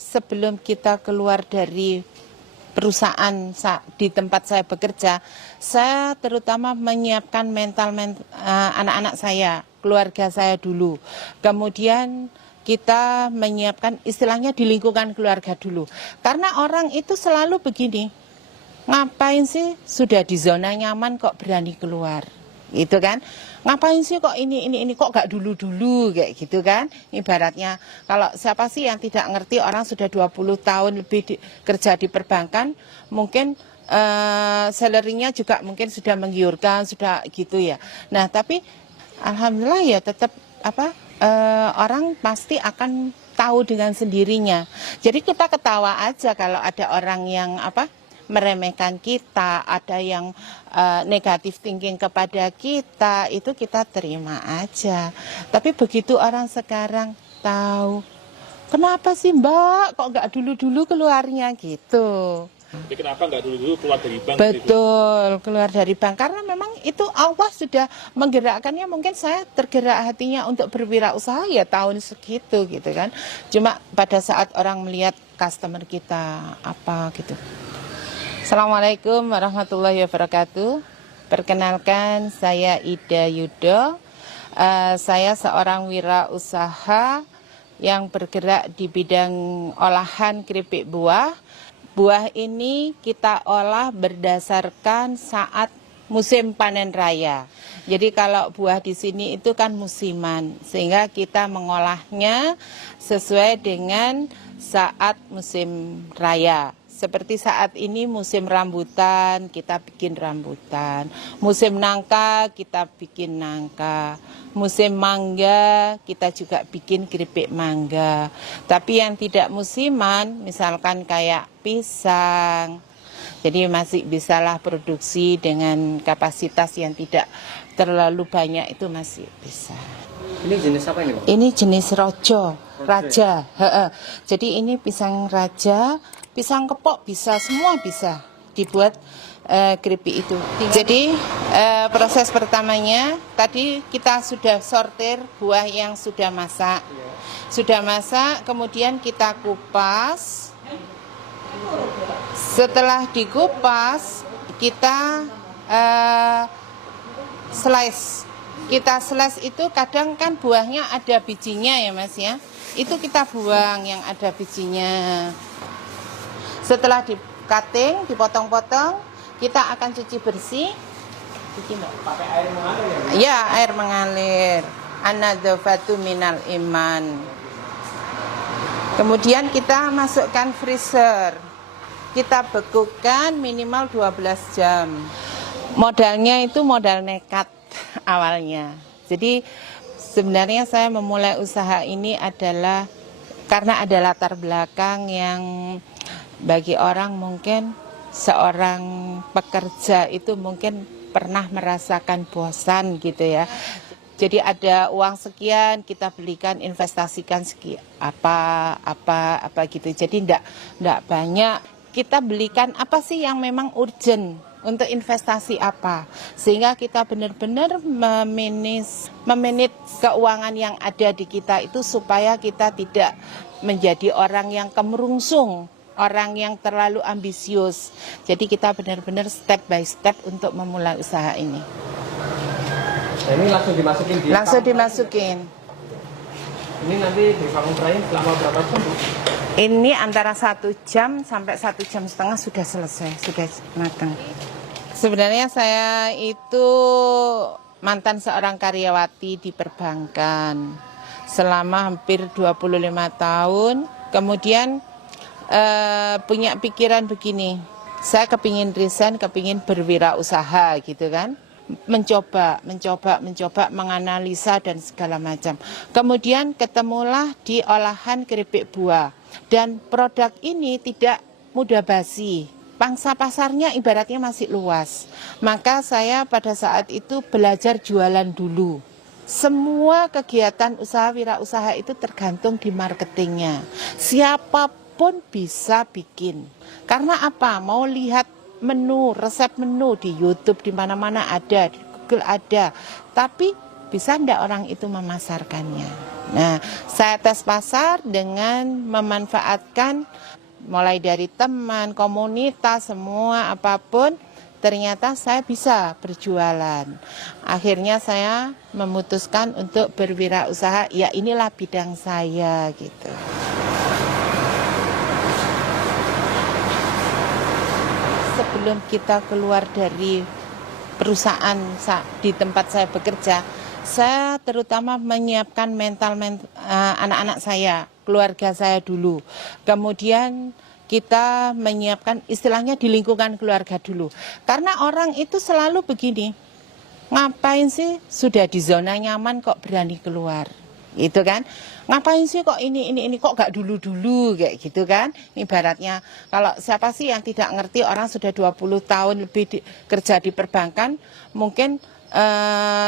sebelum kita keluar dari perusahaan di tempat saya bekerja, saya terutama menyiapkan mental anak-anak saya, keluarga saya dulu. Kemudian kita menyiapkan istilahnya di lingkungan keluarga dulu. Karena orang itu selalu begini, ngapain sih sudah di zona nyaman kok berani keluar? Gitu kan, ngapain sih kok ini kok gak dulu-dulu kayak gitu kan. Ibaratnya kalau siapa sih yang tidak ngerti, orang sudah 20 tahun lebih kerja di perbankan, mungkin salary-nya juga mungkin sudah menggiurkan, sudah gitu ya. Nah tapi alhamdulillah ya tetap orang pasti akan tahu dengan sendirinya. Jadi kita ketawa aja kalau ada orang yang meremehkan kita, ada yang negatif thinking kepada kita, itu kita terima aja. Tapi begitu orang sekarang tahu, kenapa sih Mbak kok nggak dulu-dulu keluarnya gitu. Jadi kenapa nggak dulu-dulu keluar dari bank? Betul, gitu? Keluar dari bank. Karena memang itu Allah sudah menggerakkannya, mungkin saya tergerak hatinya untuk berwirausaha ya tahun segitu gitu kan. Cuma pada saat orang melihat customer kita apa gitu. Assalamualaikum warahmatullahi wabarakatuh. Perkenalkan, saya Ida Yudo. Saya seorang wirausaha yang bergerak di bidang olahan keripik buah. Buah ini kita olah berdasarkan saat musim panen raya. Jadi kalau buah di sini itu kan musiman, sehingga kita mengolahnya sesuai dengan saat musim raya. Seperti saat ini musim rambutan, kita bikin rambutan. Musim nangka, kita bikin nangka. Musim mangga, kita juga bikin keripik mangga. Tapi yang tidak musiman, misalkan kayak pisang. Jadi masih bisalah produksi dengan kapasitas yang tidak terlalu banyak, itu masih bisa. Ini jenis apa ini, Pak? Ini jenis rojo, raja. Jadi ini pisang raja. Pisang kepok bisa, semua bisa dibuat keripik itu. Jadi proses pertamanya tadi kita sudah sortir buah yang sudah masak. Sudah masak, kemudian kita kupas. Setelah dikupas, kita slice. Kita slice itu kadang kan buahnya ada bijinya ya Mas ya. Itu kita buang yang ada bijinya. Setelah di-cutting, dipotong-potong, kita akan cuci bersih. Cuci Mbak. Pakai air mengalir ya? Ya, air mengalir. An-nadzafatu minal iman. Kemudian kita masukkan freezer. Kita bekukan minimal 12 jam. Modalnya itu modal nekat awalnya. Jadi sebenarnya saya memulai usaha ini adalah karena ada latar belakang yang bagi orang mungkin seorang pekerja itu mungkin pernah merasakan bosan gitu ya. Jadi ada uang sekian kita belikan, investasikan sekian apa gitu. Jadi enggak banyak, kita belikan apa sih yang memang urgent untuk investasi apa. Sehingga kita benar-benar memanage keuangan yang ada di kita itu supaya kita tidak menjadi orang yang kemerungsung, orang yang terlalu ambisius. Jadi kita benar-benar step by step untuk memulai usaha ini. Nah, ini langsung dimasukin di Langsung dimasukin. Ini nanti di vakum drying selama berapa jam, Bu? Ini antara 1 jam sampai 1,5 jam sudah selesai, sudah matang. Sebenarnya saya itu mantan seorang karyawati di perbankan selama hampir 25 tahun. Kemudian punya pikiran begini, saya kepingin resign, kepingin berwirausaha gitu kan, mencoba menganalisa dan segala macam. Kemudian ketemulah di olahan keripik buah, dan produk ini tidak mudah basi, pangsa pasarnya ibaratnya masih luas. Maka saya pada saat itu belajar jualan dulu. Semua kegiatan usaha wirausaha itu tergantung di marketingnya. Siapapun bisa bikin. Karena apa? Mau lihat menu, resep menu di YouTube, di mana-mana ada, di Google ada. Tapi bisa enggak orang itu memasarkannya. Nah, saya tes pasar dengan memanfaatkan mulai dari teman, komunitas, semua apapun, ternyata saya bisa berjualan. Akhirnya saya memutuskan untuk berwirausaha, ya inilah bidang saya gitu. Sebelum kita keluar dari perusahaan di tempat saya bekerja, saya terutama menyiapkan mental anak-anak saya, keluarga saya dulu. Kemudian kita menyiapkan istilahnya di lingkungan keluarga dulu. Karena orang itu selalu begini, ngapain sih sudah di zona nyaman kok berani keluar? Gitu kan, ngapain sih kok ini kok gak dulu-dulu kayak gitu kan. Ibaratnya kalau siapa sih yang tidak ngerti, orang sudah 20 tahun lebih kerja di perbankan, mungkin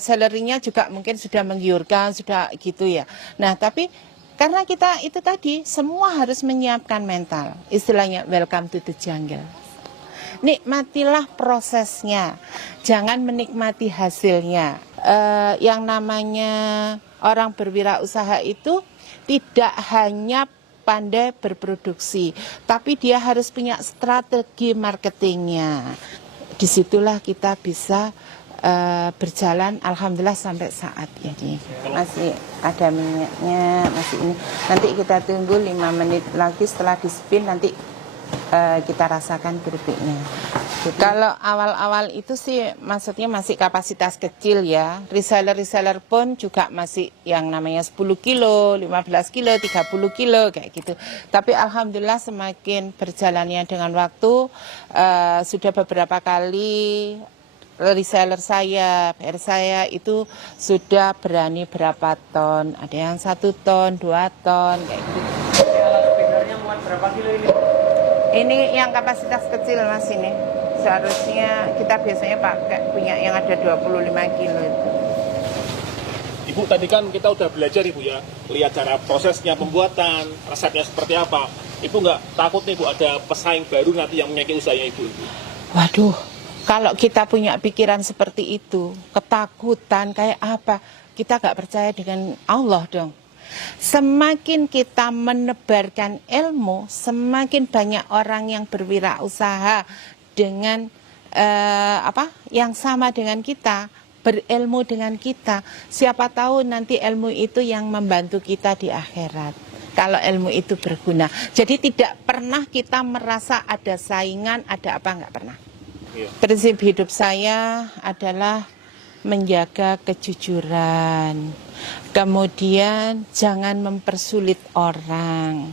salary-nya juga mungkin sudah menggiurkan, sudah gitu ya. Nah tapi karena kita itu tadi semua harus menyiapkan mental, istilahnya welcome to the jungle. Nikmatilah prosesnya, jangan menikmati hasilnya. Yang namanya orang berwirausaha itu tidak hanya pandai berproduksi, tapi dia harus punya strategi marketingnya. Disitulah kita bisa berjalan, alhamdulillah sampai saat ini. Masih ada minyaknya, masih ini. Nanti kita tunggu 5 menit lagi, setelah di spin nanti kita rasakan keripiknya. Kalau awal-awal itu sih maksudnya masih kapasitas kecil ya. Reseller pun juga masih yang namanya 10 kilo, 15 kilo, 30 kilo kayak gitu. Tapi alhamdulillah semakin berjalannya dengan waktu, sudah beberapa kali reseller saya, PR saya itu sudah berani berapa ton. Ada yang 1 ton, 2 ton kayak gitu. Alat spinnernya muat berapa kilo ini? Ini yang kapasitas kecil mas ini. Seharusnya kita biasanya pakai punya yang ada 25 kilo itu. Ibu tadi kan kita udah belajar Ibu ya, lihat cara prosesnya pembuatan, resepnya seperti apa. Ibu nggak takut nih Bu ada pesaing baru nanti yang menyakiti usahanya Ibu? Waduh, kalau kita punya pikiran seperti itu, ketakutan kayak apa, kita nggak percaya dengan Allah dong. Semakin kita menebarkan ilmu, semakin banyak orang yang berwirausaha dengan yang sama dengan kita, berilmu dengan kita. Siapa tahu nanti ilmu itu yang membantu kita di akhirat. Kalau ilmu itu berguna. Jadi tidak pernah kita merasa ada saingan, ada apa, nggak pernah. Iya. Prinsip hidup saya adalah menjaga kejujuran, kemudian jangan mempersulit orang,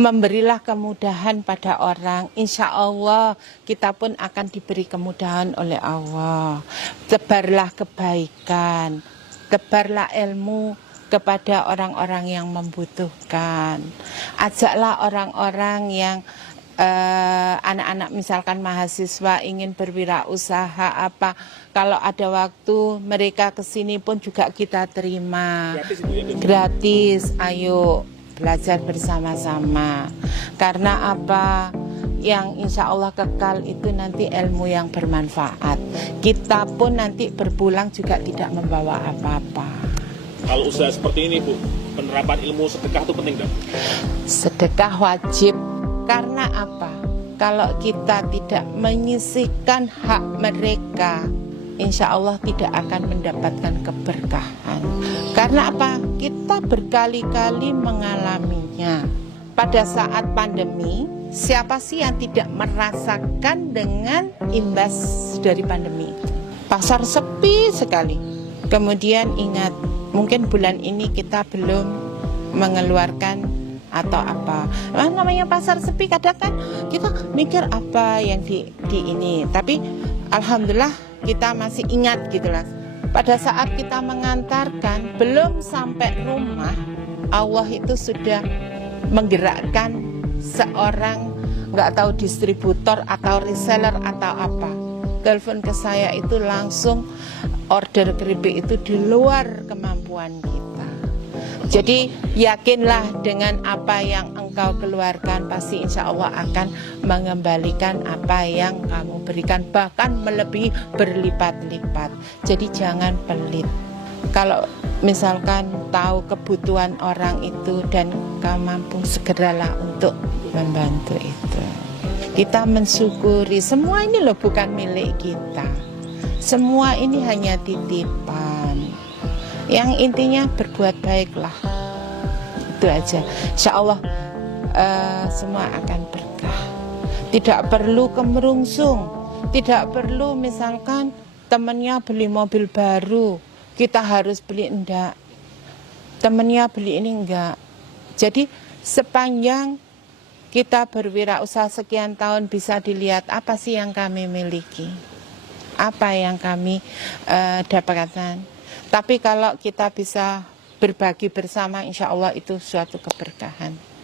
memberilah kemudahan pada orang, insya Allah kita pun akan diberi kemudahan oleh Allah. Tebarlah kebaikan, tebarlah ilmu kepada orang-orang yang membutuhkan, ajaklah orang-orang yang anak-anak misalkan mahasiswa ingin berwirausaha apa, kalau ada waktu mereka kesini pun juga kita terima gratis, ayo belajar bersama-sama. Karena apa, yang insya Allah kekal itu nanti ilmu yang bermanfaat. Kita pun nanti berpulang juga tidak membawa apa-apa. Kalau usaha seperti ini Bu, penerapan ilmu sedekah itu penting dong? Sedekah wajib. Karena apa? Kalau kita tidak menyisihkan hak mereka, insya Allah tidak akan mendapatkan keberkahan. Karena apa? Kita berkali-kali mengalaminya. Pada saat pandemi, siapa sih yang tidak merasakan dengan imbas dari pandemi? Pasar sepi sekali. Kemudian ingat, mungkin bulan ini kita belum mengeluarkan atau apa, namanya pasar sepi, kadang kan kita mikir apa yang di ini, tapi alhamdulillah kita masih ingat gitu lah. Pada saat kita mengantarkan belum sampai rumah, Allah itu sudah menggerakkan seorang nggak tahu distributor atau reseller atau apa, telepon ke saya itu langsung order keripik itu di luar kemampuan kita. Jadi yakinlah dengan apa yang engkau keluarkan, pasti insya Allah akan mengembalikan apa yang kamu berikan, bahkan melebihi berlipat-lipat. Jadi jangan pelit. Kalau misalkan tahu kebutuhan orang itu dan kau mampu, segeralah untuk membantu itu. Kita mensyukuri semua ini loh bukan milik kita. Semua ini hanya titipan. Yang intinya berbuat baiklah. Itu aja. Insya Allah semua akan berkah. Tidak perlu kemerungsung. Tidak perlu misalkan temannya beli mobil baru, kita harus beli, enggak. Temennya beli ini enggak. Jadi sepanjang kita berwirausaha sekian tahun bisa dilihat apa sih yang kami miliki, apa yang kami dapatkan. Tapi kalau kita bisa berbagi bersama, insya Allah itu suatu keberkahan.